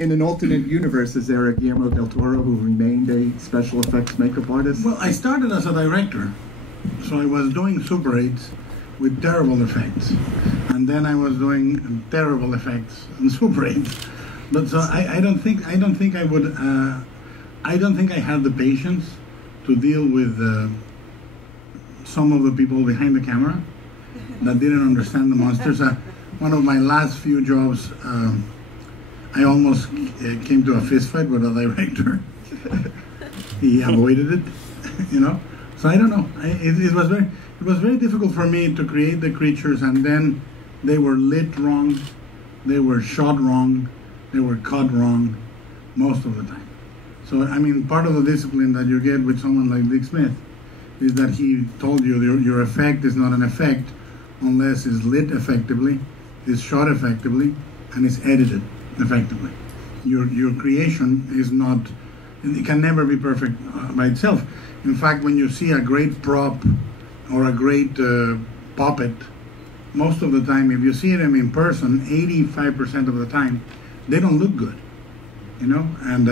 in an alternate universe, is there a Guillermo del Toro who remained a special effects makeup artist? Well, I started as a director, so I was doing Super 8s with terrible effects, and then I was doing terrible effects in Super 8s. But so I don't think I would. I don't think I had the patience to deal with some of the people behind the camera that didn't understand the monsters. One of my last few jobs, I almost came to a fist fight with a director. He avoided it, you know. So I don't know. It was very difficult for me to create the creatures, and then they were lit wrong, they were shot wrong, they were cut wrong, most of the time. So I mean, part of the discipline that you get with someone like Dick Smith is that he told you your effect is not an effect unless it's lit effectively, is shot effectively, and is edited effectively. Your creation is not, it can never be perfect by itself. In fact, when you see a great prop or a great puppet, most of the time, if you see them in person, 85% of the time, they don't look good, you know, and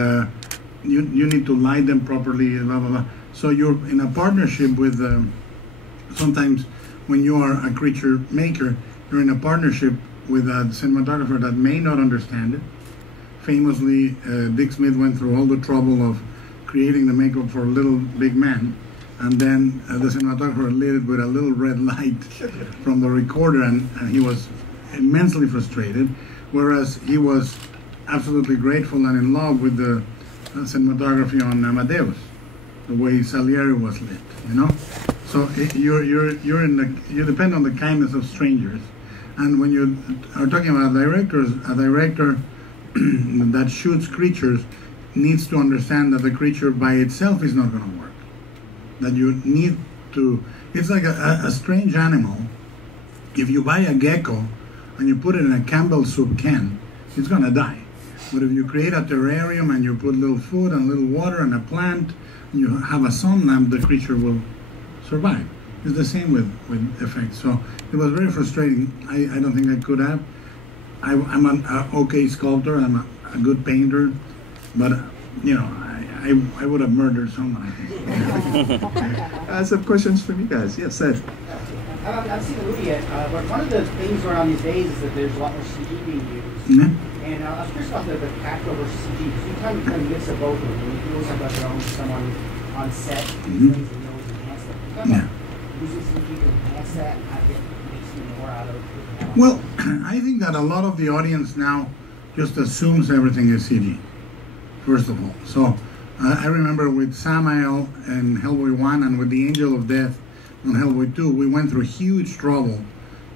you need to light them properly, blah, blah, blah. So you're in a partnership with, sometimes when you are a creature maker, you're in a partnership with a cinematographer that may not understand it. Famously, Dick Smith went through all the trouble of creating the makeup for Little Big Man, and then the cinematographer lit it with a little red light from the recorder, and he was immensely frustrated, whereas he was absolutely grateful and in love with the cinematography on Amadeus, the way Salieri was lit, you know? So you depend on the kindness of strangers. And when you are talking about directors, a director that shoots creatures needs to understand that the creature by itself is not going to work. That you need to, it's like a strange animal. If you buy a gecko and you put it in a Campbell's soup can, it's going to die. But if you create a terrarium and you put little food and little water and a plant, and you have a sun lamp, the creature will survive. It's the same with effects. So it was very frustrating. I don't think I could have. I'm an okay sculptor. I'm a good painter, but you know, I would have murdered someone, I think. Some questions from you guys. Yes, Ed. I've seen the movie yet, but one of the things around these days is that there's a lot more CG being used. Mm-hmm. And I was curious about the practical versus CG, because you kind of mix of both of them. You always have like your own someone on set, Mm-hmm. things and those enhance that. Yeah. Using CG to enhance that and how to get more out of it. Well, I think that a lot of the audience now just assumes everything is CG, first of all. So I remember with Samael and Hellboy 1 and with the Angel of Death on Hellboy 2, we went through huge trouble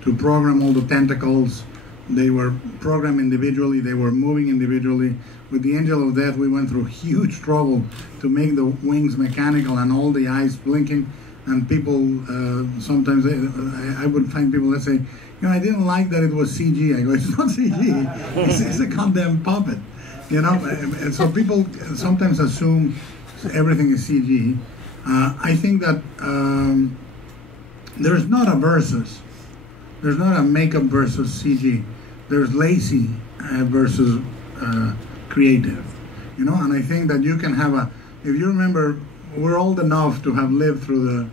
to program all the tentacles. They were programmed individually, they were moving individually. With the Angel of Death, we went through huge trouble to make the wings mechanical and all the eyes blinking. And people, sometimes I would find people that say, you know, I didn't like that it was CG. I go, it's not CG, it's a goddamn puppet, you know? And so people sometimes assume everything is CG. I think that there's not a versus. There's not a makeup versus CG. There's lazy versus creative, you know? And I think that you can have if you remember, we're old enough to have lived through the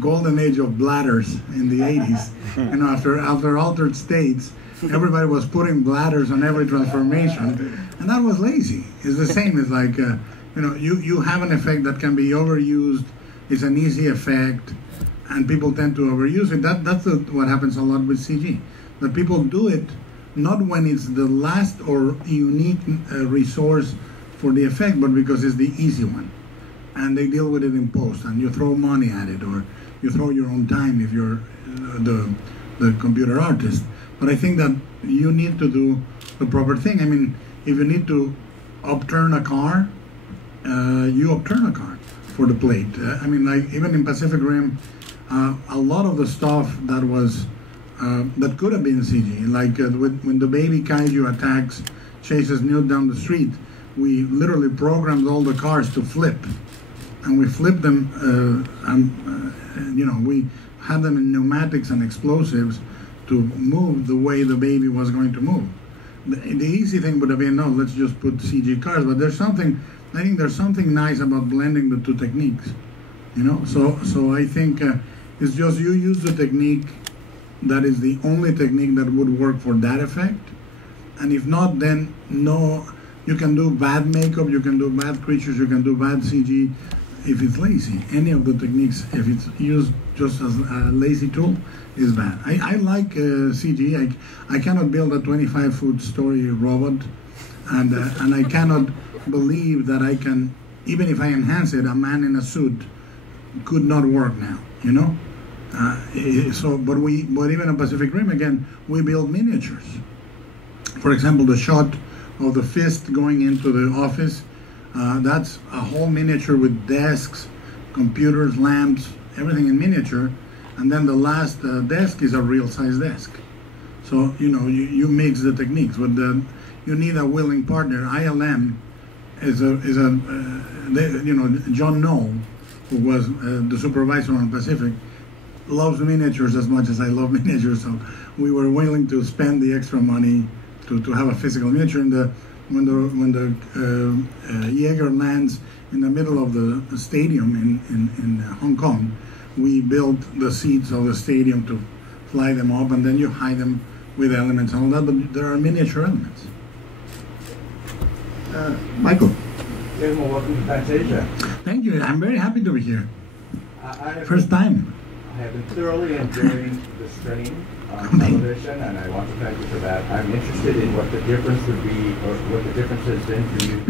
golden age of bladders in the 80s. You know, after Altered States, everybody was putting bladders on every transformation, and that was lazy. It's the same as like, you know, you have an effect that can be overused. It's an easy effect, and people tend to overuse it. That's what happens a lot with CG. That people do it not when it's the last or unique resource for the effect, but because it's the easy one. And they deal with it in post, and you throw money at it, or you throw your own time if you're the computer artist. But I think that you need to do the proper thing. I mean, if you need to upturn a car, you upturn a car for the plate. I mean, like even in Pacific Rim, a lot of the stuff that was that could have been CG, like when the baby kaiju attacks, chases Newt down the street, we literally programmed all the cars to flip. And we flipped them, you know, we had them in pneumatics and explosives to move the way the baby was going to move. the easy thing would have been, no, let's just put CG cars. But I think there's something nice about blending the two techniques, you know. So I think it's just you use the technique that is the only technique that would work for that effect, and if not, then no. You can do bad makeup, you can do bad creatures, you can do bad CG. If it's lazy, any of the techniques, if it's used just as a lazy tool, is bad. I like CG. I cannot build a 25-foot story robot, and I cannot believe that I can, even if I enhance it, a man in a suit could not work now, you know? But even in Pacific Rim, again, we build miniatures. For example, the shot of the fist going into the office, that's a whole miniature with desks, computers, lamps, everything in miniature. And then the last desk is a real-size desk. So, you know, you mix the techniques. But you need a willing partner. ILM John Knoll, who was the supervisor on Pacific, loves miniatures as much as I love miniatures. So we were willing to spend the extra money to have a physical miniature. When the Jaeger lands in the middle of the stadium in Hong Kong, we built the seats of the stadium to fly them up, and then you hide them with elements and all that, but there are miniature elements. Michael. Guillermo, welcome to Fantasia. Thank you. I'm very happy to be here. First time. I have been thoroughly enjoying the stream on television, and I want to thank you for that. I'm interested in what the difference would be, or what the difference has been for you to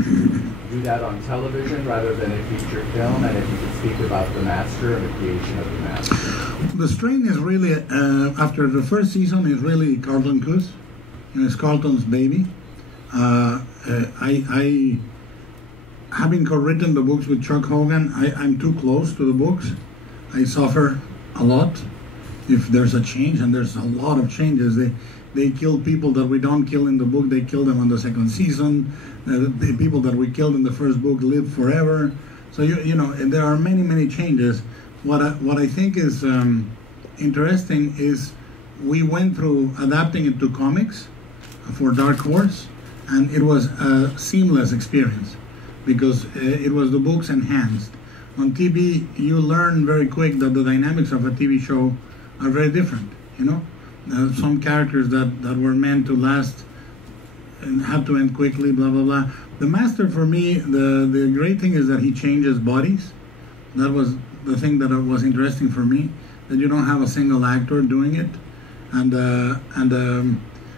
do that on television rather than a feature film, and if you could speak about the master and the creation of the master. The strain is really, after the first season, is really Carlton Cuse. It's Carlton's baby. I having co-written the books with Chuck Hogan, I'm too close to the books. I suffer a lot if there's a change, and there's a lot of changes. They kill people that we don't kill in the book. They kill them on the second season. The people that we killed in the first book live forever. So you know, there are many changes. What I think is interesting is we went through adapting it to comics for Dark Horse, and it was a seamless experience because it was the books enhanced. On TV, you learn very quick that the dynamics of a TV show are very different, you know? Some characters that were meant to last and have to end quickly, blah, blah, blah. The Master, for me, the great thing is that he changes bodies. That was the thing that was interesting for me, that you don't have a single actor doing it. And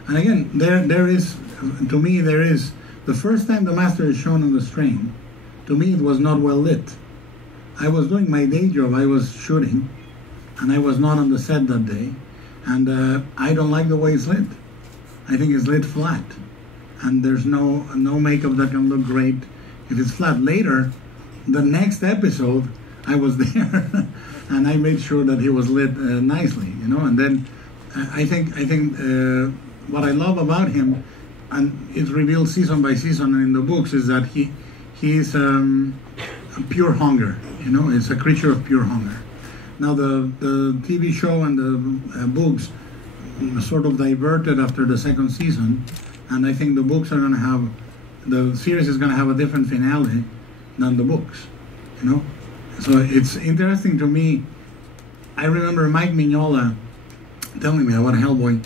again, there is, to me, there is, the first time the Master is shown on the screen, to me it was not well lit. I was doing my day job, I was shooting, and I was not on the set that day, and I don't like the way it's lit. I think it's lit flat, and there's no makeup that can look great if it's flat. Later, the next episode, I was there, and I made sure that he was lit nicely, you know. And then I think what I love about him, and it's revealed season by season in the books, is that he's a pure hunger. You know, it's a creature of pure hunger. Now the TV show and the books sort of diverted after the second season, and I think the books are going to have, the series is going to have a different finale than the books. You know, so it's interesting to me. I remember Mike Mignola telling me about Hellboy,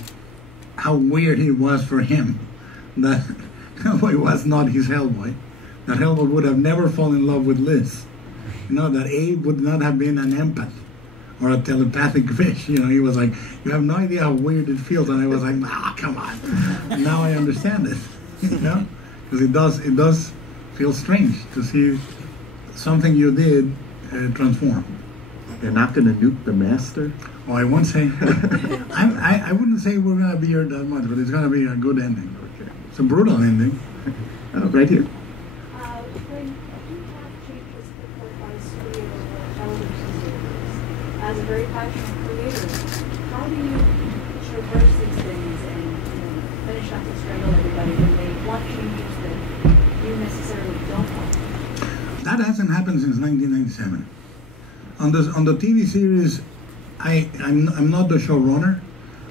how weird it was for him that Hellboy was not his Hellboy, that Hellboy would have never fallen in love with Liz, you know, that Abe would not have been an empath or a telepathic fish. You know, he was like, you have no idea how weird it feels. And I was like, nah, come on. Now I understand it, you know, because it does feel strange to see something you did transform. They're not going to nuke the Master? Oh, I won't say. I wouldn't say we're going to be here that much, but it's going to be a good ending. Okay. It's a brutal ending. Right here. When you have changes put by studio or television series, as a very passionate creator, how do you traverse these things and finish up and strangle everybody when they want changes that you necessarily don't want? That hasn't happened since 1997. On the TV series, I'm not the showrunner.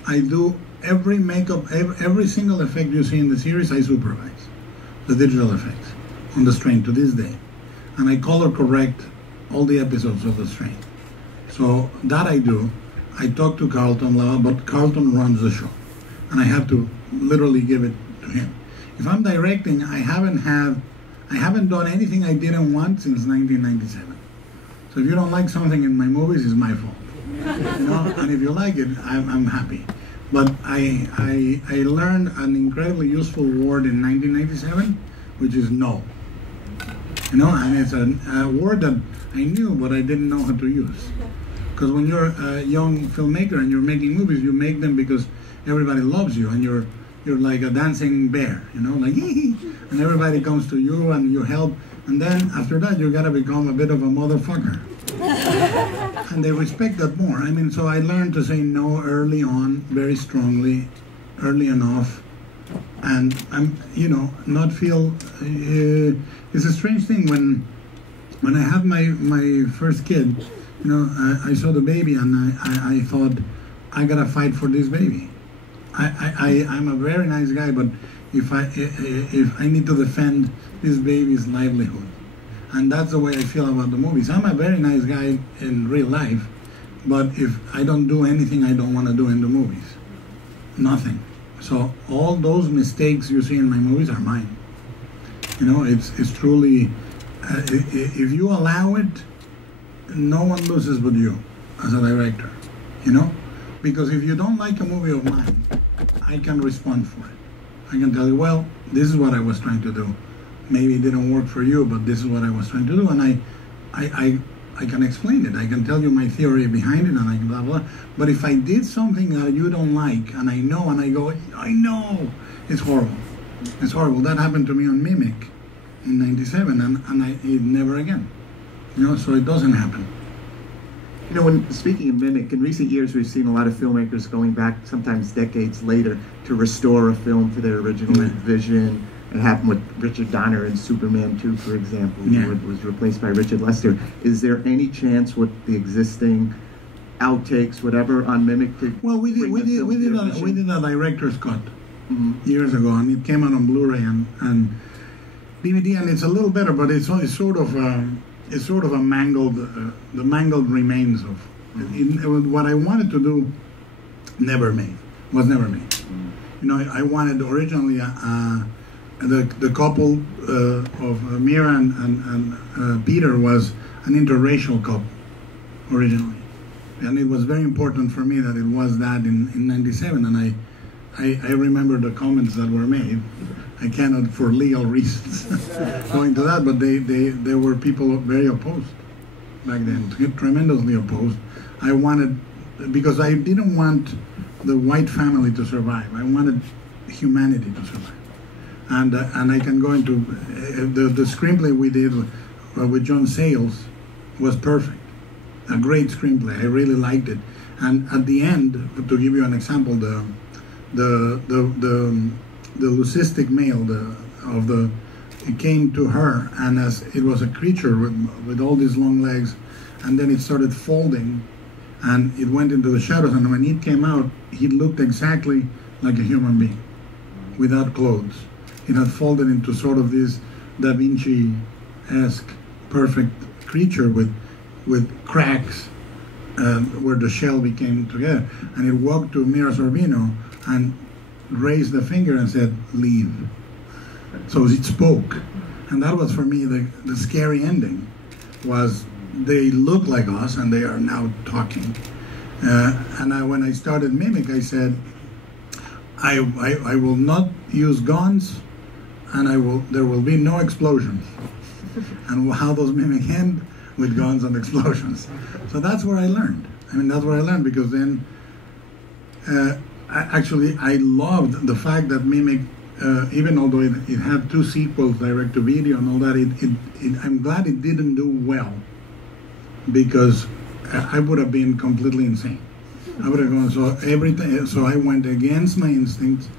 I do every makeup, every single effect you see in the series, I supervise. The digital effects on the strain to this day. And I color correct all the episodes of the strain. So that I do. I talk to Carlton, but Carlton runs the show. And I have to literally give it to him. If I'm directing, I haven't done anything I didn't want since 1997. So if you don't like something in my movies, it's my fault. You know? And if you like it, I'm happy. But I learned an incredibly useful word in 1997, which is no. You know, and it's a word that I knew, but I didn't know how to use. Because when you're a young filmmaker and you're making movies, you make them because everybody loves you, and you're like a dancing bear, you know, like and everybody comes to you and you help, and then after that you gotta become a bit of a motherfucker. And they respect that more. I mean, so I learned to say no early on, very strongly, early enough, and I'm, you know, not feel. It's a strange thing when I had my first kid. You know, I saw the baby and I thought, I gotta fight for this baby. I'm a very nice guy, but if I need to defend this baby's livelihood, and that's the way I feel about the movies. I'm a very nice guy in real life, but if I don't do anything I don't want to do in the movies, nothing. So all those mistakes you see in my movies are mine. You know, it's truly, if you allow it, no one loses but you as a director, you know? Because if you don't like a movie of mine, I can respond for it. I can tell you, well, this is what I was trying to do. Maybe it didn't work for you, but this is what I was trying to do, and I can explain it. I can tell you my theory behind it, and I can blah, blah. But if I did something that you don't like, and I know, and I go, I know, it's horrible. It's horrible. That happened to me on Mimic in '97, and it never again. You know, so it doesn't happen. You know, when speaking of Mimic, in recent years we've seen a lot of filmmakers going back, sometimes decades later, to restore a film to their original vision. It happened with Richard Donner in Superman 2, for example, who was replaced by Richard Lester. Is there any chance with the existing outtakes, whatever, on Mimic to? Well, we did a director's cut years ago, and it came out on Blu-ray and DVD, and it's a little better, but it's sort of a mangled, the mangled remains of what I wanted to do. Was never made. You know, I wanted originally the couple of Mira and Peter was an interracial couple originally, and it was very important for me that it was that in '97. And I remember the comments that were made. I cannot, for legal reasons, go into that, but there were people very opposed back then, tremendously opposed. I wanted, because I didn't want the white family to survive. I wanted humanity to survive. And I can go into, the screenplay we did with John Sayles was perfect. A great screenplay. I really liked it. And at the end, to give you an example, the leucistic male it came to her, and as it was a creature with all these long legs, and then it started folding, and it went into the shadows, and when it came out, he looked exactly like a human being, without clothes. It had folded into sort of this Da Vinci-esque perfect creature with cracks where the shell became together. And it walked to Mira Sorvino and raised the finger and said, "Leave." So it spoke. And that was for me the scary ending, was they look like us and they are now talking. And when I started Mimic, I said, I will not use guns, and there will be no explosions. And how those Mimic end? With guns and explosions. So that's where I learned. I mean, that's where I learned, because then I loved the fact that Mimic, even although it had 2 sequels, direct to video and all that, I'm glad it didn't do well, because I would have been completely insane. I would have gone, so I went against my instincts.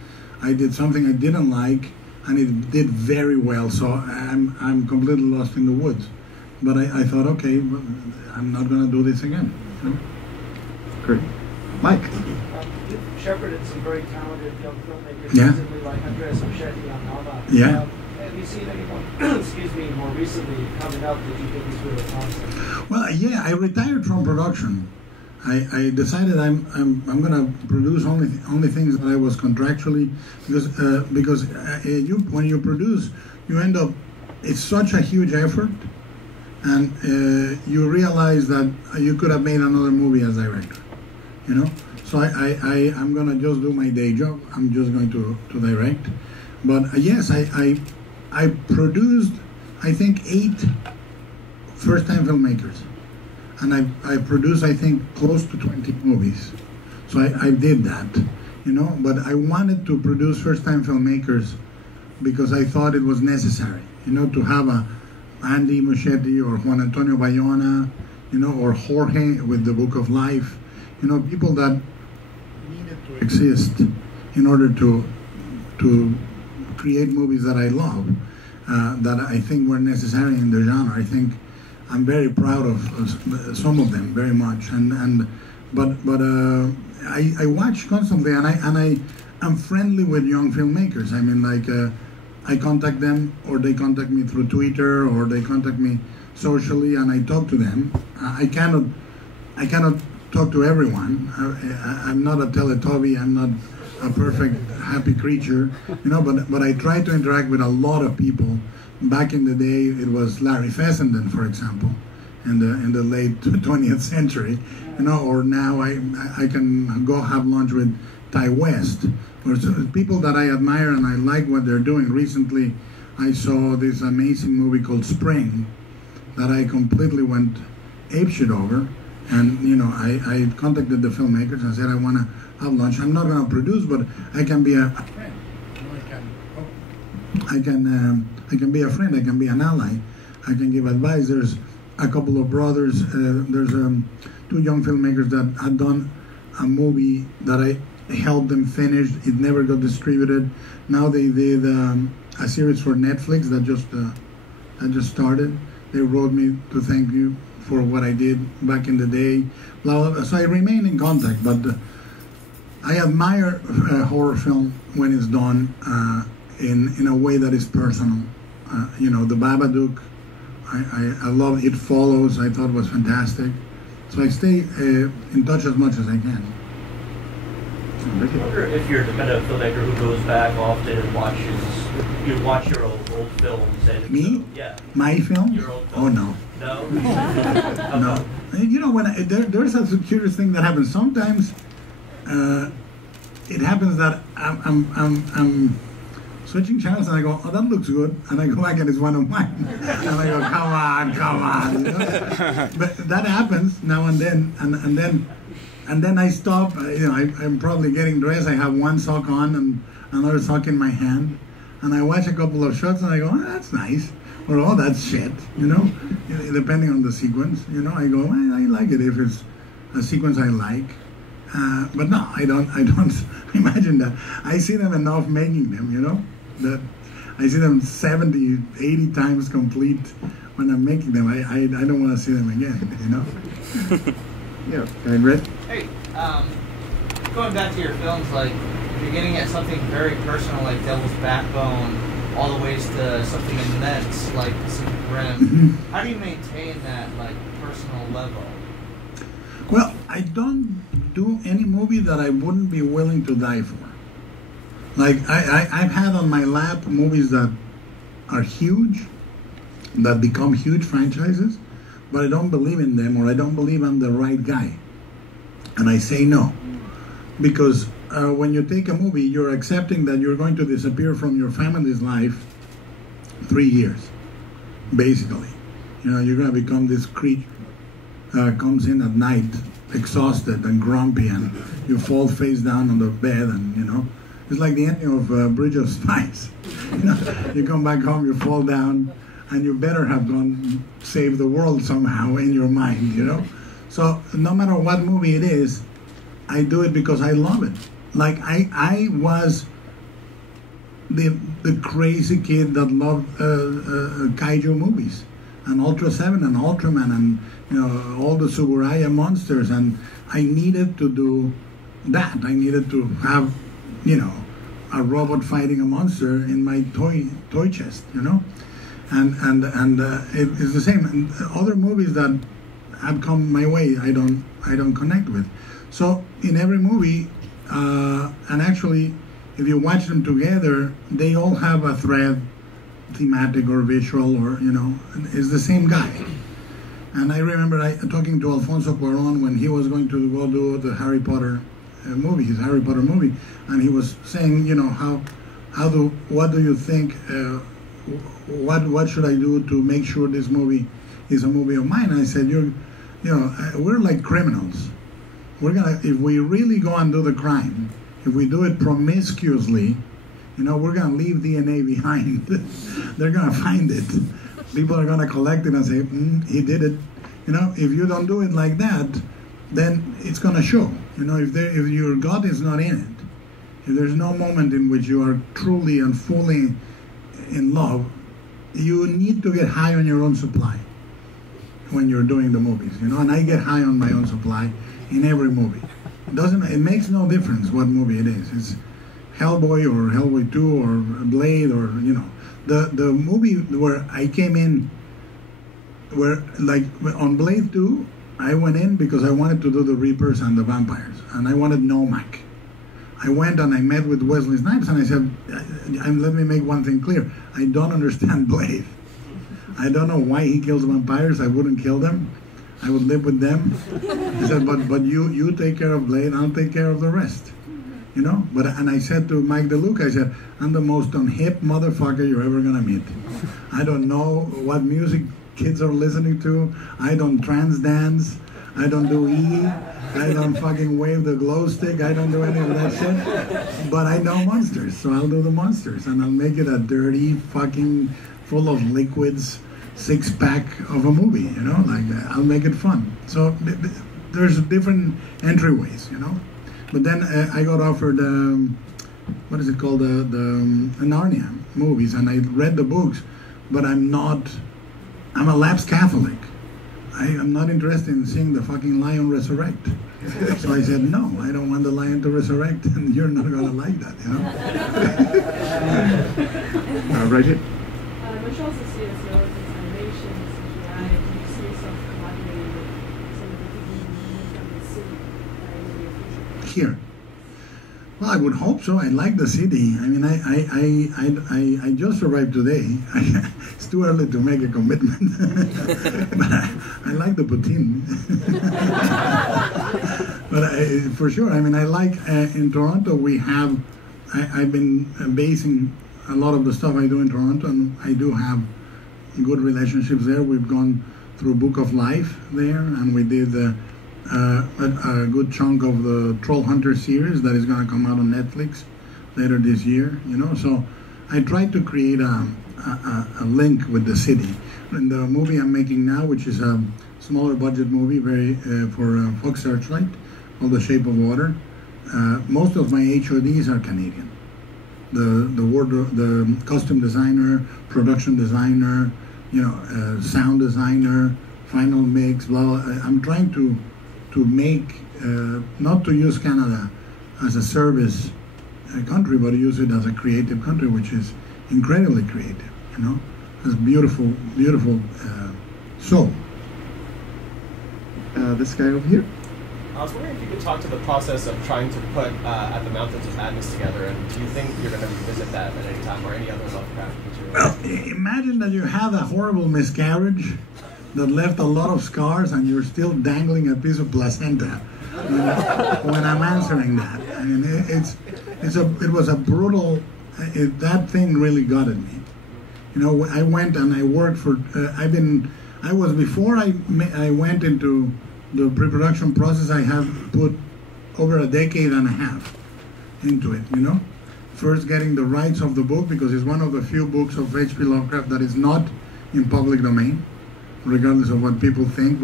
I did something I didn't like, and it did very well. So I'm completely lost in the woods. But I thought, okay, I'm not going to do this again. Great. Mike. You've shepherded some very talented young filmmakers, Yeah. recently, like Andres Muschietti on Alba. Yeah. Have you seen anyone, excuse me, more recently coming up that you think is really promising? Well, yeah, I retired from production. I decided I'm going to produce only things that I was contractually, because when you produce, you end up, it's such a huge effort, and you realize that you could have made another movie as director, you know. So I'm going to just do my day job. I'm just going to direct. But yes, I produced, I think, 8 first-time filmmakers. And I produced, I think, close to 20 movies. So I did that, you know. But I wanted to produce first-time filmmakers because I thought it was necessary, you know, to have a Andy Muschietti or Juan Antonio Bayona, you know, or Jorge with The Book of Life, you know, people that needed to exist in order to create movies that I love, that I think were necessary in the genre. I think I'm very proud of some of them very much, but I watch constantly, and I'm friendly with young filmmakers. I mean, like I contact them, or they contact me through Twitter, or they contact me socially, and I talk to them. I cannot talk to everyone. I'm not a Teletubby. I'm not a perfect happy creature, you know. But I try to interact with a lot of people. Back in the day, it was Larry Fessenden, for example, in the late 20th century, you know. Or now I can go have lunch with Ty West, or people that I admire and I like what they're doing. Recently, I saw this amazing movie called Spring that I completely went apeshit over, and you know, I contacted the filmmakers and said I want to have lunch. I'm not going to produce, but I can be a friend. I can be a friend. I can be an ally. I can give advice. There's a couple of brothers. There's 2 young filmmakers that had done a movie that I helped them finish. It never got distributed. Now they did a series for Netflix that just started. They wrote me to thank you for what I did back in the day. So I remain in contact, but I admire horror film when it's done in a way that is personal. You know, The Babadook, I love It Follows. I thought was fantastic. So I stay in touch as much as I can. I wonder if you're the kind of filmmaker who goes back often and watch your old films. And Me? So, yeah. My film? Your old Oh, films. no. No? No. You know, when there's a curious thing that happens. Sometimes it happens that I'm switching channels and I go, oh, that looks good, and I go back and it's one of mine, and I go, come on, you know? But that happens now and then, and then I stop. You know, I'm probably getting dressed. I have one sock on and another sock in my hand, and I watch a couple of shots and I go, oh, that's nice, or oh, that's shit, you know, depending on the sequence. You know, I go, well, I like it if it's a sequence I like. But no, I don't imagine that. I see them enough making them, you know, that I see them 70, 80 times complete when I'm making them. I don't want to see them again, you know. Yeah, and Rick? Hey, going back to your films, like, you're getting at something very personal, like Devil's Backbone, all the ways to something immense, like Pacific Rim. How do you maintain that, like, personal level? Well, I don't do any movie that I wouldn't be willing to die for. Like, I've had on my lap movies that are huge, that become huge franchises, but I don't believe in them, or I don't believe I'm the right guy. And I say no. Because when you take a movie, you're accepting that you're going to disappear from your family's life 3 years, basically. You know, you're going to become this creature comes in at night exhausted and grumpy, and you fall face down on the bed, and you know, it's like the ending of Bridge of Spies. You know, you come back home, you fall down, and you better have gone save the world somehow in your mind, you know. So no matter what movie it is, I do it because I love it. Like I was the crazy kid that loved kaiju movies, and Ultra 7 and Ultraman, and you know, all the Suburaya monsters, and I needed to do that. I needed to have, a robot fighting a monster in my toy chest, and it's the same. And other movies that have come my way, I don't connect with. So in every movie, and actually, if you watch them together, they all have a thread, thematic or visual, or it's the same guy. And I remember talking to Alfonso Cuarón when he was going to go do the Harry Potter movie, his Harry Potter movie, and he was saying, what do you think? What should I do to make sure this movie is a movie of mine? And I said, we're like criminals. If we really go and do the crime, if we do it promiscuously, we're gonna leave DNA behind. They're gonna find it. People are gonna collect it and say, he did it. If you don't do it like that, then it's gonna show. If your God is not in it, if there's no moment in which you are truly and fully in love, you need to get high on your own supply when you're doing the movies, and I get high on my own supply in every movie. It makes no difference what movie it is. It's Hellboy or Hellboy 2 or Blade or, the movie where I came in, where like on Blade 2, I went in because I wanted to do the Reapers and the vampires, and I wanted Nomak. I went and I met with Wesley Snipes and I said, let me make one thing clear. I don't understand Blade. I don't know why he kills vampires. I wouldn't kill them. I would live with them. He said, but you take care of Blade, I'll take care of the rest. And I said to Mike DeLuca, I said, I'm the most unhip motherfucker you're ever gonna meet. I don't know what music kids are listening to. I don't trance dance. I don't do I don't fucking wave the glow stick. I don't do any of that shit. But I know monsters, so I'll do the monsters. And I'll make it a dirty, fucking, full of liquids, six-pack of a movie, I'll make it fun. So there's different entryways, But then I got offered, what is it called, the Narnia movies, and I read the books, but I'm a lapsed Catholic. I'm not interested in seeing the fucking lion resurrect. So I said, no, I don't want the lion to resurrect, and you're not going to like that, Right here. Which also see as well as animation, CGI. Can you see yourself collaborating with some of the people from the city in the near future? Here. Well, I would hope so. I like the city. I mean, I just arrived today. It's too early to make a commitment. But I like the poutine. But for sure, I mean, I like, in Toronto, I've been basing a lot of the stuff I do in Toronto, and I do have good relationships there. We've gone through Book of Life there, and we did a good chunk of the Troll Hunter series that is going to come out on Netflix later this year. So I tried to create a link with the city. In the movie I'm making now, which is a smaller budget movie, for Fox Searchlight, called The Shape of Water, most of my HODs are Canadian. The wardrobe, the costume designer, production designer, sound designer, final mix, blah, blah. I'm trying to make, not to use Canada as a service country, but to use it as a creative country, which is incredibly creative, has beautiful, beautiful soul. This guy over here. I was wondering if you could talk to the process of trying to put At the Mountains of Madness together, and do you think you're going to revisit that at any time, or any other Lovecraft material? Well, imagine that you have a horrible miscarriage that left a lot of scars, and you're still dangling a piece of placenta when I'm answering that. I mean, it was a brutal. That thing really gutted me. I went and I worked for. Before I went into the pre-production process, I have put over a decade and a half into it, First getting the rights of the book, because it's one of the few books of H.P. Lovecraft that is not in public domain, regardless of what people think.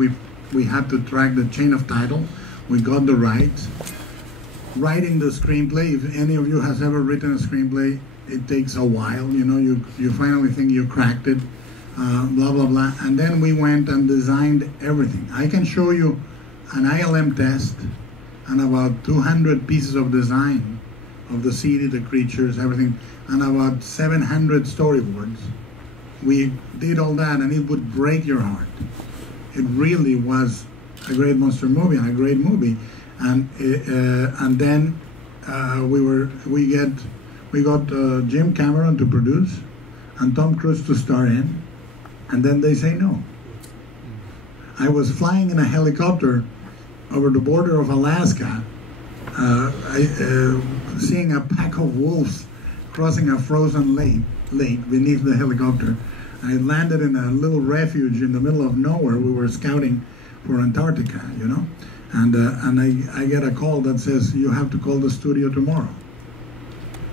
We had to track the chain of title. We got the rights. Writing the screenplay, if any of you has ever written a screenplay, it takes a while, you finally think you cracked it. Blah, blah, blah. And then we went and designed everything. I can show you an ILM test and about 200 pieces of design of the city, the creatures, everything, and about 700 storyboards. We did all that, and it would break your heart. It really was a great monster movie and a great movie. And then we got Jim Cameron to produce and Tom Cruise to star in, and then they say no. I was flying in a helicopter over the border of Alaska, seeing a pack of wolves crossing a frozen lake beneath the helicopter. I landed in a little refuge in the middle of nowhere. We were scouting for Antarctica, you know, and I get a call that says, you have to call the studio tomorrow.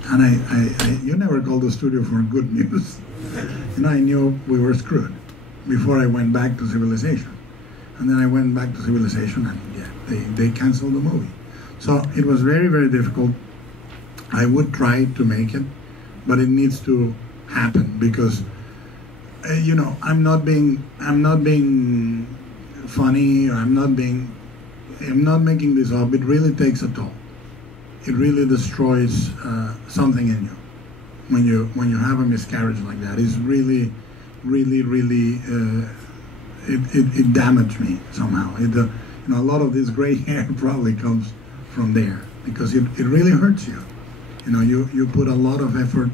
And you never call the studio for good news. You know, I knew we were screwed before I went back to Civilization. And then I went back to Civilization, and yeah, they canceled the movie. So it was very, very difficult. I would try to make it, but it needs to happen because, you know, I'm not being funny, or I'm not making this up. It really takes a toll. It really destroys something in you when you have a miscarriage like that. It's really, really, really. It damaged me somehow. You know, a lot of this gray hair probably comes from there because it really hurts you. You know, you put a lot of effort,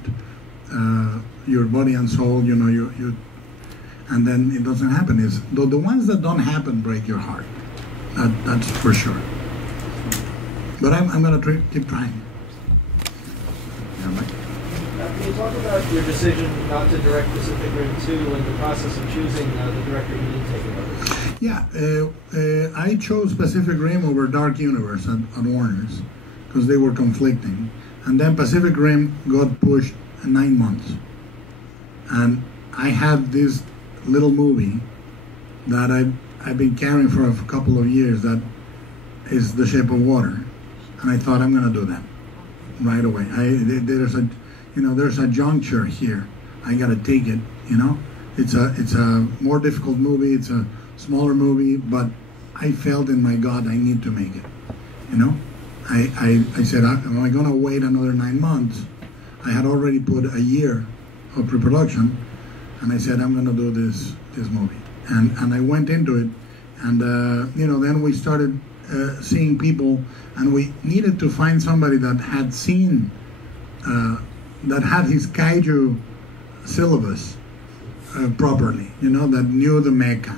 your body and soul. You know, you and then it doesn't happen. It's the ones that don't happen break your heart. That's for sure. But I'm going to keep trying. Can you talk about your decision not to direct Pacific Rim 2 and the process of choosing the director you did take over? Yeah, I chose Pacific Rim over Dark Universe at Warner's because they were conflicting. And then Pacific Rim got pushed 9 months. And I had this little movie that I've been carrying for a couple of years that is The Shape of Water. And I thought, I'm going to do that right away. There's a juncture here. I got to take it, you know. It's a more difficult movie. It's a smaller movie, but I felt in my gut I need to make it, you know. I said, am I going to wait another 9 months? I had already put a year of pre-production, and I said, I'm going to do this movie. And I went into it, and then we started seeing people, and we needed to find somebody that had seen, that had his kaiju syllabus properly, you know, that knew the mecha,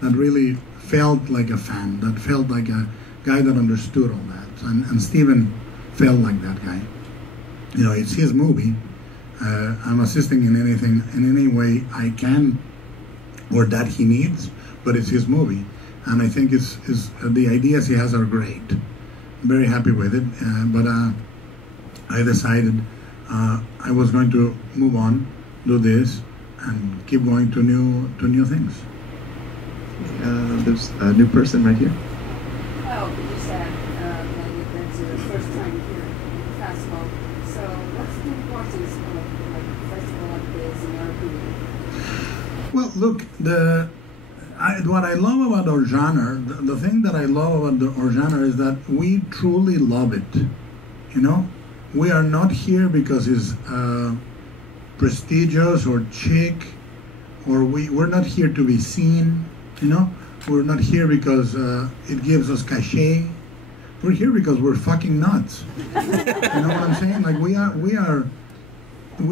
that really felt like a fan, that felt like a guy that understood all that. And Steven felt like that guy. You know, it's his movie. I'm assisting in any way I can, or that he needs, but it's his movie. And I think the ideas he has are great. I'm very happy with it. But I decided I was going to move on, do this, and keep going to new things. There's a new person right here. Oh, you said that it's your first time here at the festival. So what's the importance of a festival like this in your opinion? Well, look, what I love about our genre, the thing that I love about our genre is that we truly love it. You know, we are not here because it's prestigious or chic, or we're not here to be seen. You know, we're not here because it gives us cachet. We're here because we're fucking nuts. You know what I'm saying? Like we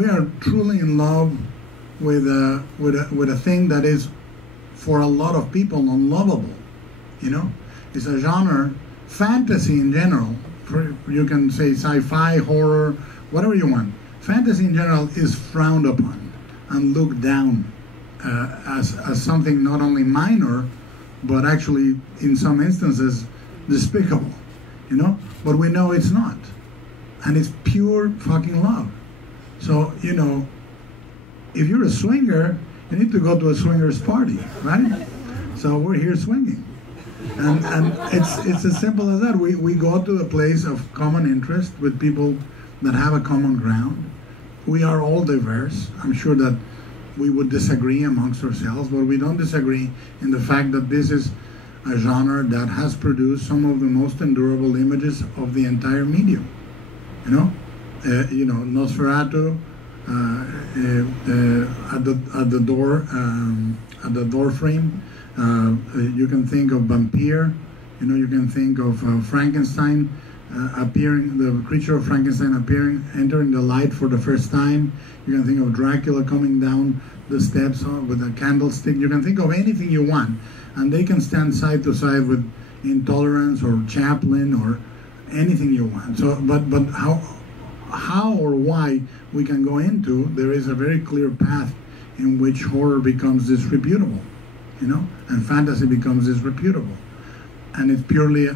are truly in love with a thing that is, for a lot of people, unlovable. You know, it's a genre, fantasy in general. You can say sci-fi, horror, whatever you want. Fantasy in general is frowned upon and looked down as something not only minor, but actually in some instances despicable. You know, but we know it's not, and it's pure fucking love. So you know, if you're a swinger, you need to go to a swingers party, right? So we're here swinging, and it's as simple as that. We go to a place of common interest with people that have a common ground. We are all diverse. I'm sure that we would disagree amongst ourselves, but we don't disagree in the fact that this is a genre that has produced some of the most endurable images of the entire medium. Nosferatu at the door frame. You can think of Vampire. You can think of Frankenstein appearing, the creature of Frankenstein entering the light for the first time. You can think of Dracula coming down the steps with a candlestick. You can think of anything you want, and they can stand side to side with Intolerance or Chaplin or anything you want. So, but how or why we can go into, there is a very clear path in which horror becomes disreputable, and fantasy becomes disreputable. And it's purely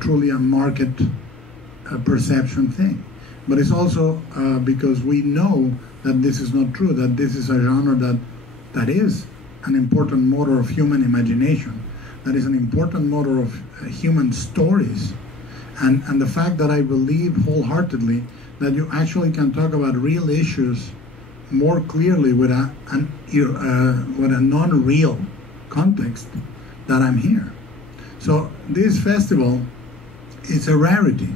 truly a market perception thing. But it's also because we know that this is not true, that this is a genre that is an important motor of human imagination, that is an important motor of human stories. And the fact that I believe wholeheartedly that you actually can talk about real issues more clearly with a non-real context, that I'm here. So this festival is a rarity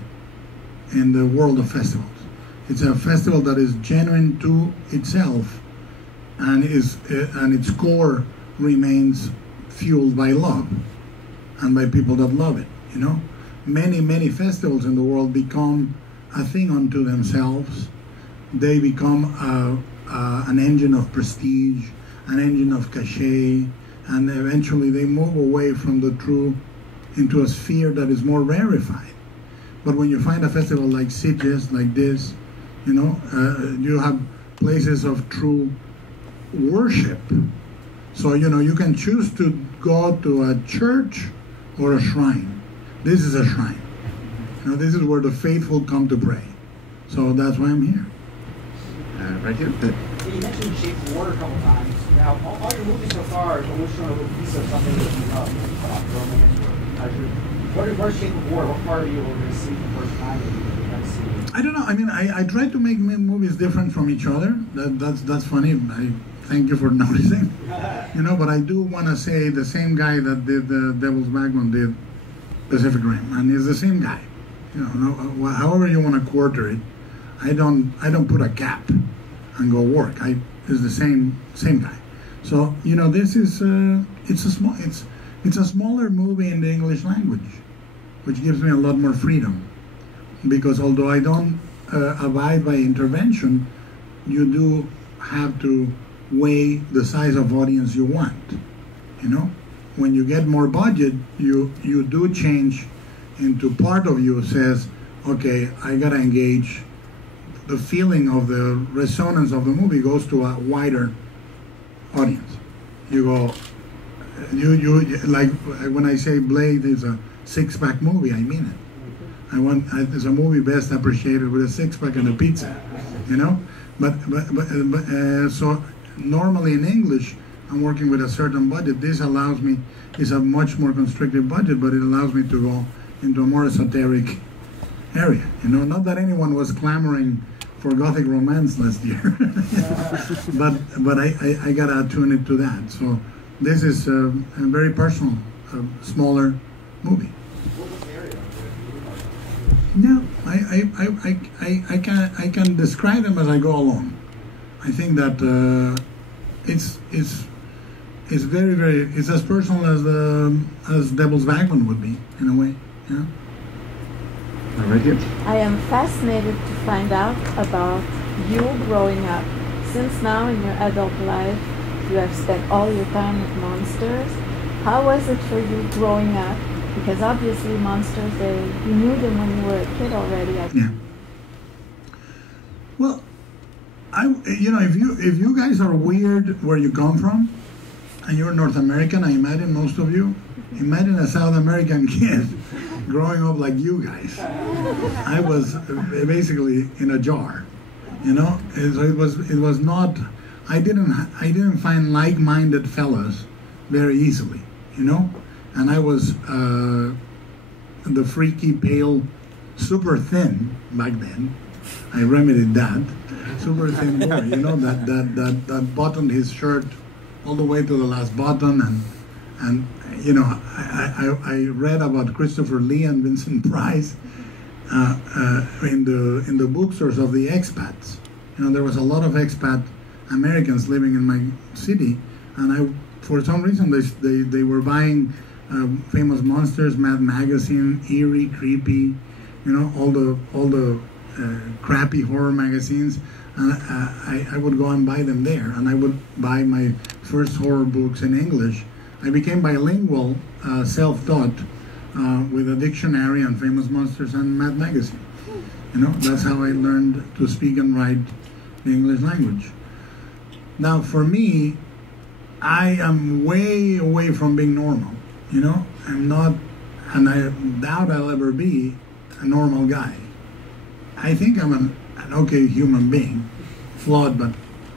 in the world of festivals. It's a festival that is genuine to itself, and its core remains fueled by love and by people that love it. Many festivals in the world become a thing unto themselves. They become an engine of prestige, an engine of cachet, and eventually they move away from the true into a sphere that is more rarefied. But when you find a festival like Sitges, like this, you have places of true worship. So, you can choose to go to a church or a shrine. This is a shrine. This is where the faithful come to pray. So that's why I'm here. Right here. You mentioned Shape of Water a couple times. Now, all your movies so far are always showing a little piece of something that you love, romance or pleasure. Where's Shape of Water? What part of you are going to see the first time that you haven't seen? I don't know. I mean, I try to make movies different from each other. That's funny. I thank you for noticing. But I do want to say the same guy that did the Devil's Backbone did Pacific Rim, and he's the same guy. However you want to quarter it, I don't put a cap and go work. It's the same guy. So this is it's a smaller movie in the English language, which gives me a lot more freedom, because although I don't abide by intervention, you do have to weigh the size of audience you want. When you get more budget, you do change into part of you says, okay, I gotta engage. The feeling of the resonance of the movie goes to a wider audience. You go, you like when I say Blade is a six-pack movie, I mean it. It's a movie best appreciated with a six-pack and a pizza, But so normally in English, I'm working with a certain budget. This allows me, it's a much more constricted budget, but it allows me to go into a more esoteric area. Not that anyone was clamoring for Gothic romance last year, but I gotta attune it to that. So this is a very personal, smaller movie. No, I can describe them as I go along. I think that it's very, very, it's as personal as Devil's Backbone would be in a way. Right here. I am fascinated to find out about you growing up. Since now in your adult life, you have spent all your time with monsters. How was it for you growing up? Because obviously monsters, you knew them when you were a kid already. Yeah. Well, if you guys are weird where you come from, and you're North American, I imagine most of you, imagine a South American kid growing up like you guys. I was basically in a jar, It was not. I didn't find like-minded fellas very easily, And I was the freaky, pale, super thin back then. I remedied that. Super thin boy, that buttoned his shirt all the way to the last button, And you know, I read about Christopher Lee and Vincent Price in the bookstores of the expats. You know, there was a lot of expat Americans living in my city, and for some reason they were buying Famous Monsters, Mad Magazine, Eerie, Creepy, you know, all the crappy horror magazines, and I would go and buy them there, and I would buy my first horror books in English. I became bilingual, self-taught, with a dictionary and Famous Monsters and Mad Magazine. You know, that's how I learned to speak and write the English language. Now, for me, I am way away from being normal. You know, I'm not, and I doubt I'll ever be a normal guy. I think I'm an okay human being, flawed, but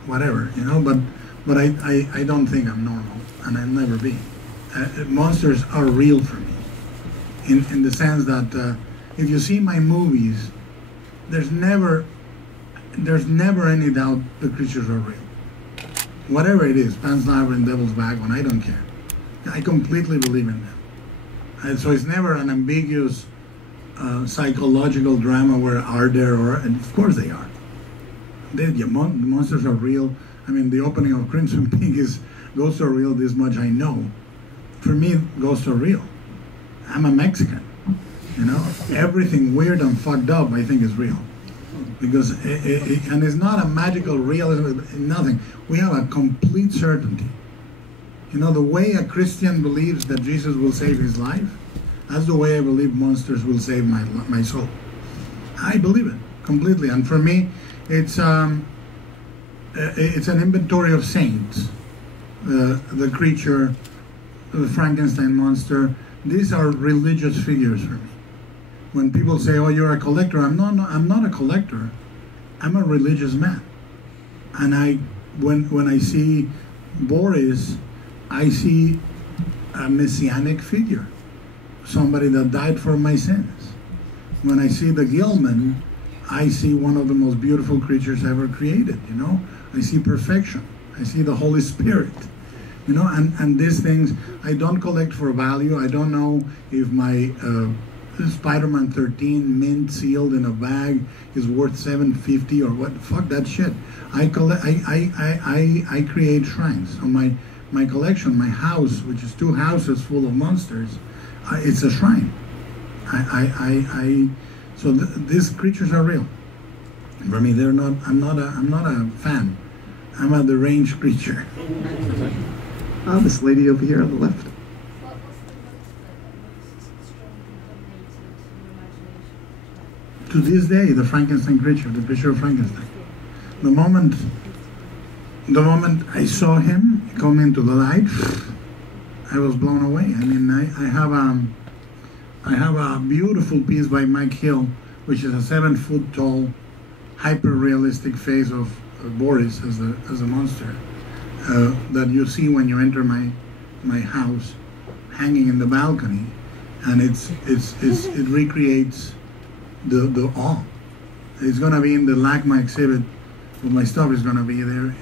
whatever, you know, but I don't think I'm normal, and I'll never be. Monsters are real for me, in the sense that if you see my movies, there's never any doubt the creatures are real. Whatever it is, Pan's Labyrinth, Devil's Backbone, I don't care. I completely believe in them. And so it's never an ambiguous psychological drama where are there, and of course they are. The monsters are real. I mean, the opening of Crimson Peak is ghosts are real, this much I know. For me, ghosts are real. I'm a Mexican, you know? Everything weird and fucked up I think is real. Because and it's not a magical realism, nothing. We have a complete certainty. You know, the way a Christian believes that Jesus will save his life, that's the way I believe monsters will save my soul. I believe it completely. And for me, it's an inventory of saints. The creature, the Frankenstein monster, these are religious figures for me. When people say, "Oh, you're a collector," I'm not a collector. I'm a religious man. And when I see Boris, I see a messianic figure, somebody that died for my sins. When I see the Gilman, I see one of the most beautiful creatures ever created, you know? I see perfection. I see the Holy Spirit, you know? And these things, I don't collect for value. I don't know if my Spider-Man 13 mint sealed in a bag is worth $750 or what. Fuck that shit. I create shrines. So my collection, my house, which is 2 houses full of monsters, it's a shrine. So these creatures are real. For me, they're not. I'm not a fan. I'm a deranged creature. This lady over here on the left. What was the most strongly dominated your imagination? To this day, the Frankenstein creature, the creature of Frankenstein. The moment I saw him come into the light, I was blown away. I mean, I have a beautiful piece by Mike Hill, which is a 7-foot tall, hyper-realistic face of Boris as a monster that you see when you enter my house, hanging in the balcony, and it recreates the awe. It's going to be in the LACMA exhibit. Well, my stuff is going to be there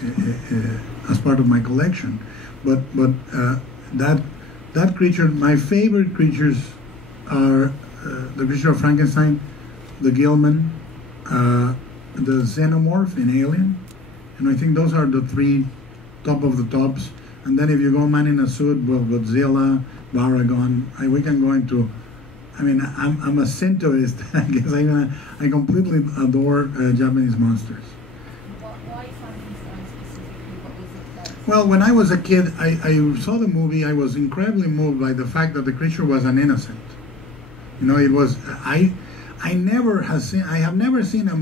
as part of my collection. But that creature, my favorite creatures are the creature of Frankenstein, the Gilman, the Xenomorph in Alien, and I think those are the 3 top of the tops. And then if you go Man in a Suit, well, Godzilla, Baragon, we can go into. I mean, I'm a Shintoist. I guess I completely adore Japanese monsters. Why Frankenstein specifically? What was it that? Well, when I was a kid, I saw the movie. I was incredibly moved by the fact that the creature was an innocent. You know, it was. I have never seen a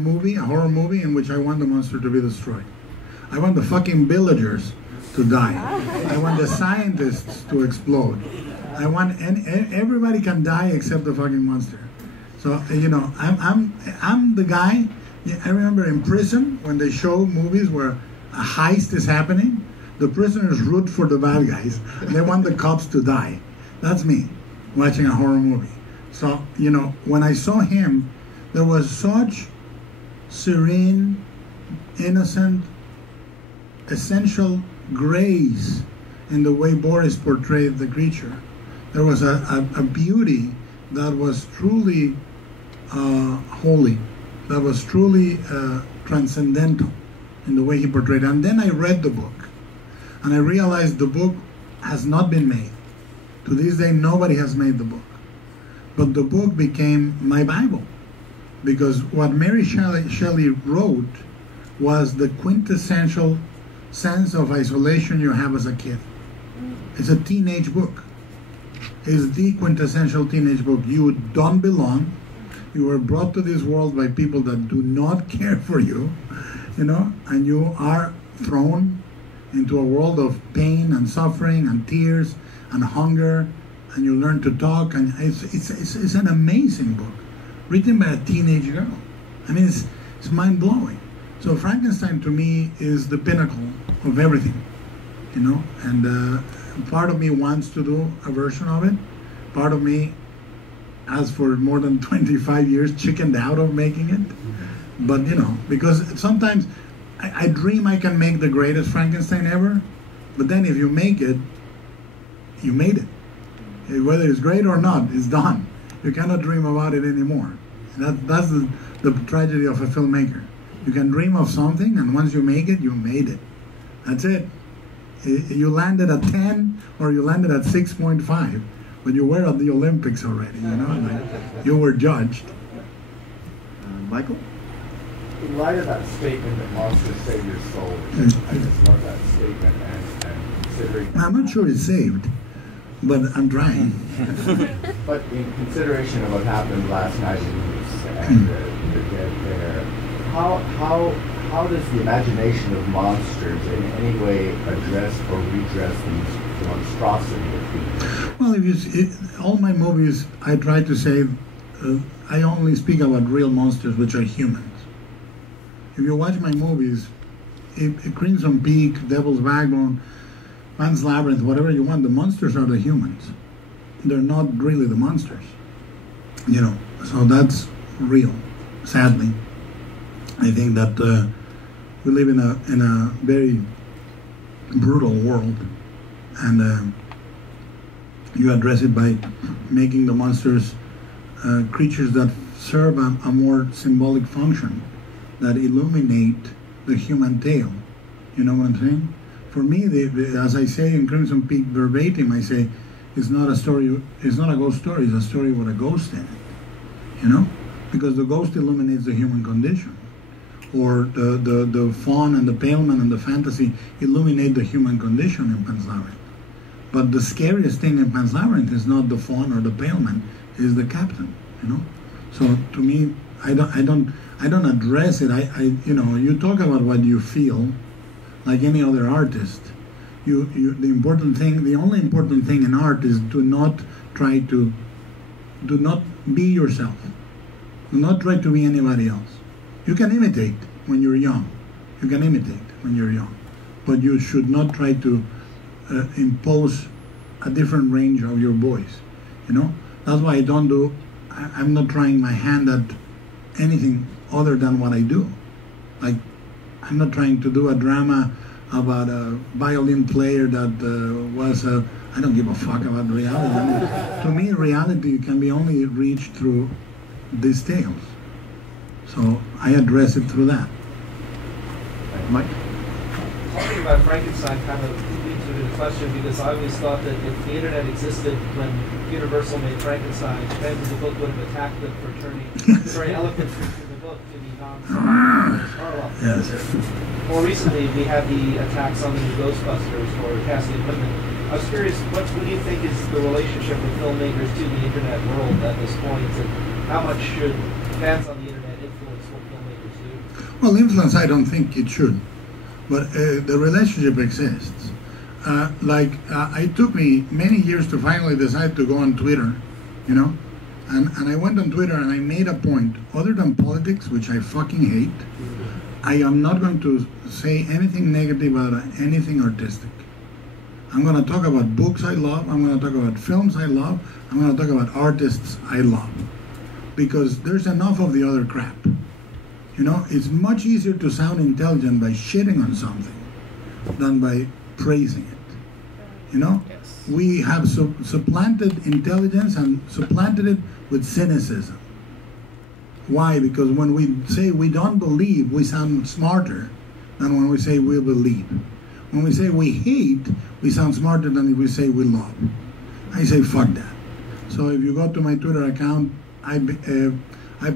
horror movie, in which I want the monster to be destroyed. I want the fucking villagers to die. I want the scientists to explode. I want everybody can die except the fucking monster. So you know, I'm the guy. I remember in prison when they show movies where a heist is happening, the prisoners root for the bad guys. They want the cops to die. That's me watching a horror movie. So you know, when I saw him, there was such serene, innocent, essential grace in the way Boris portrayed the creature. There was a beauty that was truly holy, that was truly transcendental in the way he portrayed it. And then I read the book, and I realized the book has not been made. To this day, nobody has made the book. But the book became my Bible, because what Mary Shelley wrote was the quintessential sense of isolation you have as a kid. It's a teenage book. It's the quintessential teenage book. You don't belong. You were brought to this world by people that do not care for you, and you are thrown into a world of pain and suffering and tears and hunger, and you learn to talk, and it's an amazing book, written by a teenage girl. I mean, it's mind-blowing. So Frankenstein to me is the pinnacle of everything, and part of me wants to do a version of it. Part of me has for more than 25 years chickened out of making it. But, because sometimes I dream I can make the greatest Frankenstein ever, but then if you make it, you made it. Whether it's great or not, it's done. You cannot dream about it anymore. That's the tragedy of a filmmaker. You can dream of something, and once you make it, you made it. That's it. You landed at 10 or you landed at 6.5, but you were at the Olympics already, you were judged. Michael? In light of that statement that monsters save your soul, I just love that statement, and considering... I'm not sure it's saved, but I'm trying. But in consideration of what happened last night in Nice and the dead there, how does the imagination of monsters in any way address or redress the monstrosity of people? Well, all my movies, I try to say, I only speak about real monsters, which are humans. If you watch my movies, Crimson Peak, Devil's Backbone, Pan's Labyrinth, whatever you want, the monsters are the humans. They're not really the monsters. So that's real, sadly. I think that we live in a very brutal world, and you address it by making the monsters creatures that serve a more symbolic function, that illuminate the human tale. You know what I'm saying? For me, as I say in Crimson Peak verbatim, I say it's not a story. It's not a ghost story. It's a story with a ghost in it. Because the ghost illuminates the human condition. Or the faun and the pale man and the fantasy illuminate the human condition in Pan's Labyrinth. But the scariest thing in Pan's Labyrinth is not the faun or the pale man, is the captain. So to me, I don't address it. You talk about what you feel, like any other artist. The only important thing in art is do not be yourself. Do not try to be anybody else. You can imitate when you're young. But you should not try to impose a different range of your voice. That's why I'm not trying my hand at anything other than what I do. Like, I'm not trying to do a drama about a violin player that I don't give a fuck about reality. To me, reality can be only reached through these tales. So I address it through that. Mike? Talking about Frankenstein kind of leads me to the question, because I always thought that if the internet existed when Universal made Frankenstein, fans of the book would have attacked them for turning the very eloquent in the book to be non-Karloff. Yes. More recently, we had the attacks on the Ghostbusters for casting equipment. I was curious, what do you think is the relationship of filmmakers to the internet world at this point, and how much should fans on the internet influence what filmmakers do? Well, influence, I don't think it should, but the relationship exists. It took me many years to finally decide to go on Twitter, and I went on Twitter and I made a point, other than politics, which I fucking hate, I am not going to say anything negative about anything artistic. I'm going to talk about books I love, I'm going to talk about films I love, I'm going to talk about artists I love, because there's enough of the other crap. It's much easier to sound intelligent by shitting on something than by praising it. You know, Yes. we have supplanted intelligence and supplanted it with cynicism. Why? Because when we say we don't believe, we sound smarter than when we say we believe. When we say we hate, we sound smarter than if we say we love. I say fuck that. So if you go to my Twitter account, I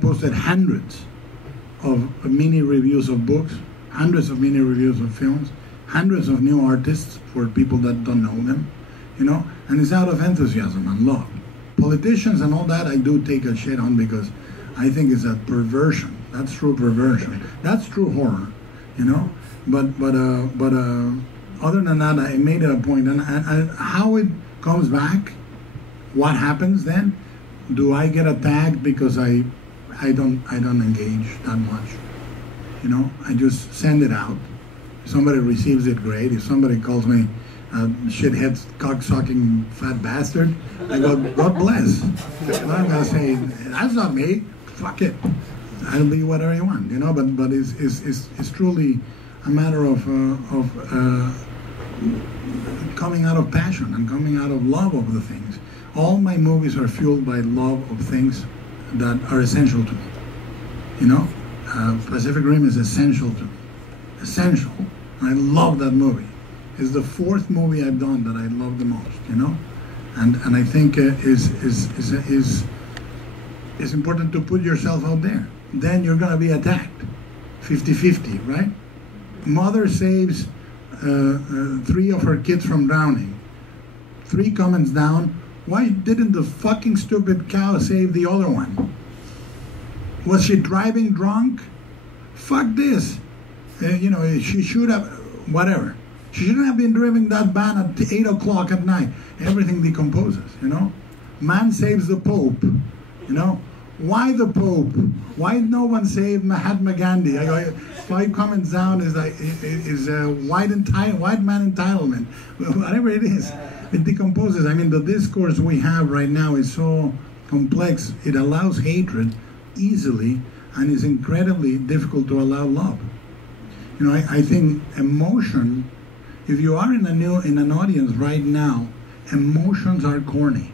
posted hundreds of mini reviews of books, hundreds of mini reviews of films, hundreds of new artists for people that don't know them, you know, and it's out of enthusiasm and love. Politicians and all that I do take a shit on because I think it's a perversion. That's true perversion. That's true horror, you know. But other than that, I made it a point. And how it comes back, what happens then? Do I get attacked because I don't engage that much? You know, I just send it out. If somebody receives it, great. If somebody calls me shithead, cock-sucking fat bastard, I go, God bless. I'm not gonna say that's not me. Fuck it. I'll be whatever you want, you know. But it's truly a matter of coming out of passion and coming out of love of the things. All my movies are fueled by love of things that are essential to me. You know, Pacific Rim is essential to me. Essential. I love that movie. It's the fourth movie I've done that I love the most. You know, and I think it's important to put yourself out there. Then you're gonna be attacked. 50-50, right? Mother saves 3 of her kids from drowning. 3 comments down. Why didn't the fucking stupid cow save the other one? Was she driving drunk? Fuck this. You know, she should have, whatever. She shouldn't have been driving that van at 8 o'clock at night. Everything decomposes, you know? Man saves the Pope, you know? Why the Pope? Why no one saved Mahatma Gandhi? 5 comments down is like white man entitlement, whatever it is. It decomposes. I mean, the discourse we have right now is so complex. It allows hatred easily, and is incredibly difficult to allow love. You know, I think emotion. If you are in an audience right now, emotions are corny.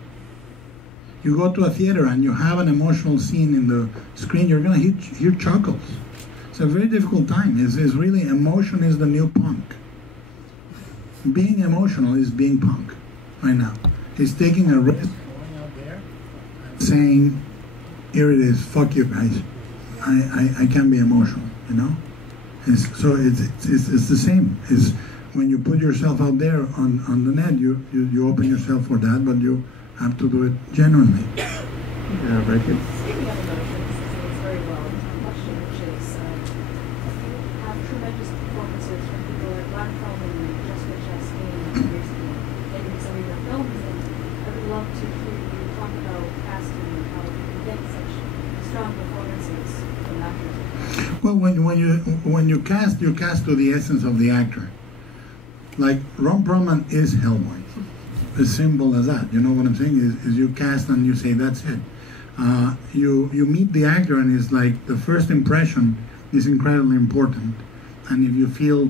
You go to a theater and you have an emotional scene in the screen, you're going to hear chuckles. It's a very difficult time. It's really, emotion is the new punk. Being emotional is being punk right now. It's taking a risk, going out there, saying, here it is, fuck you guys. I can't be emotional, you know? It's the same. It's when you put yourself out there on the net, you open yourself for that, but you have to do it genuinely. Yeah, very good. Speaking of emotions, it's very well. My question, which is, you have tremendous performances from people like Black Feldman and Jessica Chastain and maybe some of your films, and I would love to hear you talk about casting and how you get such strong performances from actors. Well, when you cast to the essence of the actor. Like Ron Perlman is Hellboy. As simple as that. You know what I'm saying? Is you cast and you say that's it. You meet the actor and it's like the first impression is incredibly important. And if you feel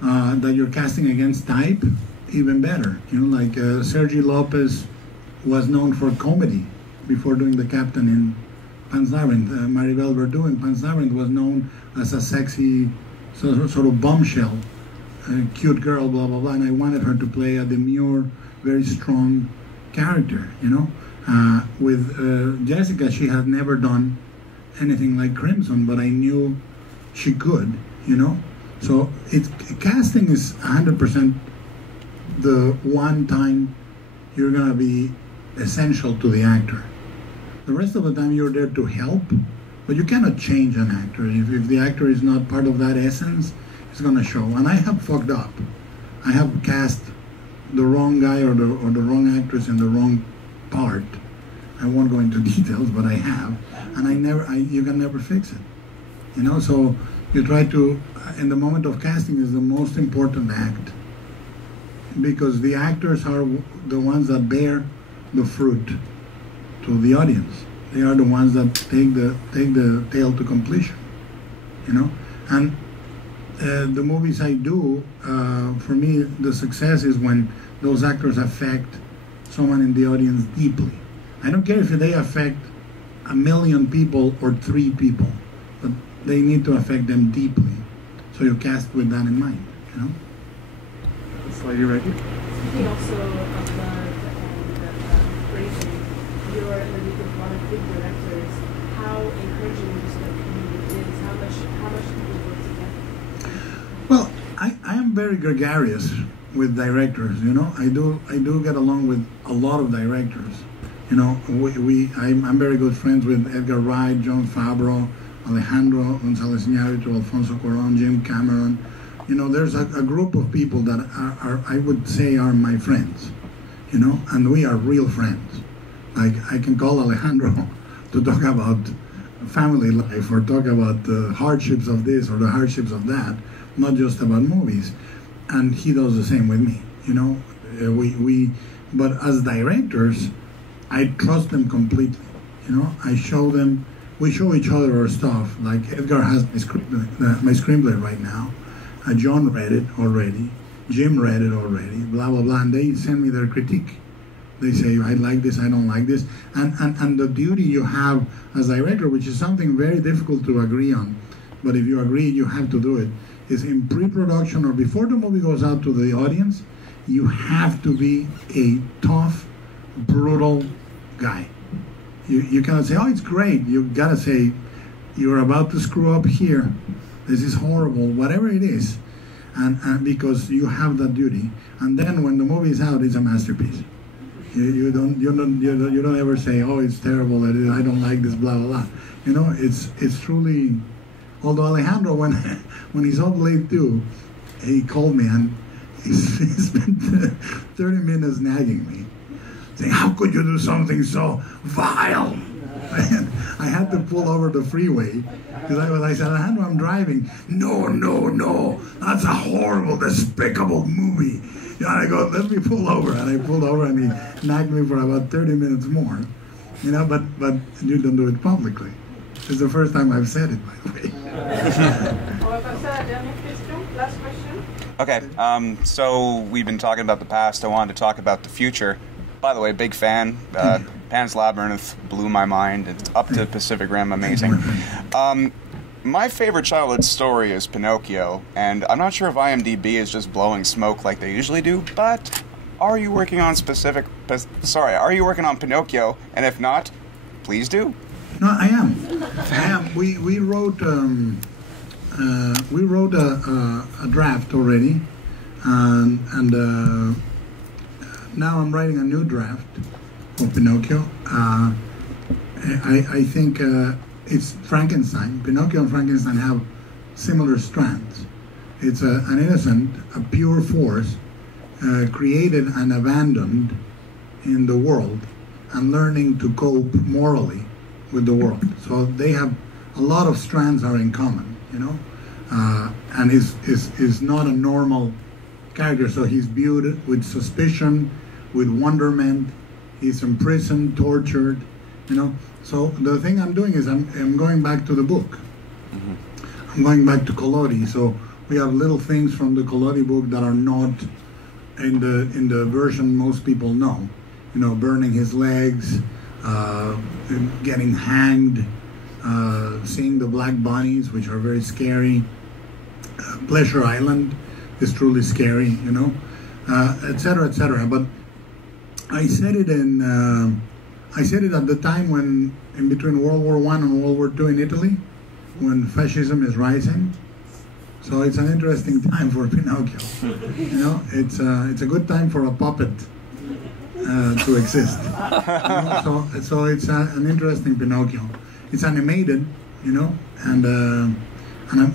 that you're casting against type, even better. You know, like Sergi Lopez was known for comedy before doing the captain in Pan's Labyrinth. Maribel Verdú in Pan's Labyrinth was known as a sexy sort of bombshell. Cute girl, blah, blah, blah, and I wanted her to play a demure, very strong character, you know. With Jessica, she had never done anything like Crimson, but I knew she could, you know. So casting is 100% the one time you're going to be essential to the actor. The rest of the time you're there to help, but you cannot change an actor. If the actor is not part of that essence, it's going to show. And I have fucked up. I have cast the wrong guy or the wrong actress in the wrong part. I won't go into details, but I have. And you can never fix it. You know, so you try to, in the moment of casting is the most important act. Because the actors are the ones that bear the fruit to the audience. They are the ones that take the tale to completion. You know? And the movies I do, for me, the success is when those actors affect someone in the audience deeply. I don't care if they affect 1 million people or 3 people, but they need to affect them deeply. So you cast with that in mind, you know? This lady right here. Speaking also of love and praising, you're in the league of a lot of big directors. How encouraging would you say that community is? How much do you work together? Well, I am very gregarious with directors, you know. I do get along with a lot of directors. You know, I'm very good friends with Edgar Wright, Jon Favreau, Alejandro González Iñárritu, Alfonso Cuarón, Jim Cameron. You know, there's a group of people that are, I would say, are my friends, you know, and we are real friends. Like, I can call Alejandro to talk about family life or talk about the hardships of this or the hardships of that, not just about movies. And he does the same with me, you know. But as directors, I trust them completely, you know. We show each other our stuff. Like, Edgar has my screenplay right now. John read it already. Jim read it already. Blah, blah, blah. And they send me their critique. They say, I like this, I don't like this. And the duty you have as director, which is something very difficult to agree on, but if you agree, you have to do it, is in pre-production or before the movie goes out to the audience, you have to be a tough, brutal guy. You cannot say, oh, it's great. You gotta say, you're about to screw up here. This is horrible, whatever it is. And because you have that duty. And then when the movie is out, it's a masterpiece. You don't ever say, oh, it's terrible, I don't like this, blah, blah, blah. You know, it's truly, although Alejandro, when he's up late too, he called me and he spent 30 minutes nagging me, saying, how could you do something so vile? I had to pull over the freeway because I said, Alejandro, I'm driving. No, that's a horrible, despicable movie. And I go, let me pull over. And I pulled over and he nagged me for about 30 minutes more. You know, but you don't do it publicly. It's the first time I've said it, by the way. Last question. Okay, so we've been talking about the past. I wanted to talk about the future. By the way, big fan. Pan's Labyrinth blew my mind. It's up to Pacific Rim, amazing. My favorite childhood story is Pinocchio, and I'm not sure if IMDb is just blowing smoke like they usually do, but are you working on Pinocchio? And if not, please do. No, I am. We wrote a draft already, and now I'm writing a new draft for Pinocchio. I think it's Frankenstein. Pinocchio and Frankenstein have similar strands. It's an innocent, a pure force created and abandoned in the world and learning to cope morally with the world. So they have a lot of strands are in common, you know. And is not a normal character. So he's viewed with suspicion, with wonderment. He's imprisoned, tortured, you know. So the thing I'm doing is I'm going back to the book. Mm-hmm. I'm going back to Collodi. So we have little things from the Collodi book that are not in the version most people know. You know, burning his legs, getting hanged, seeing the black bunnies, which are very scary. Pleasure Island is truly scary, you know, etc., etc. But I said it at the time when, in between World War I and World War II in Italy, when fascism is rising. So it's an interesting time for Pinocchio. You know, it's a good time for a puppet to exist. You know? So it's an interesting Pinocchio. It's animated, you know, and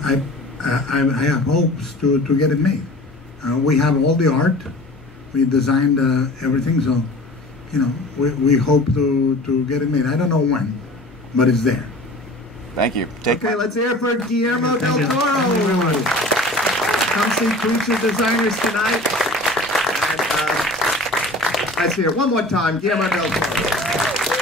I have hopes to get it made. We have all the art. We designed everything, so you know we hope to get it made. I don't know when, but it's there. Thank you. Okay, let's hear it for Guillermo del Toro. Come see Creature Designers tonight. And let's hear it one more time, Guillermo del Toro.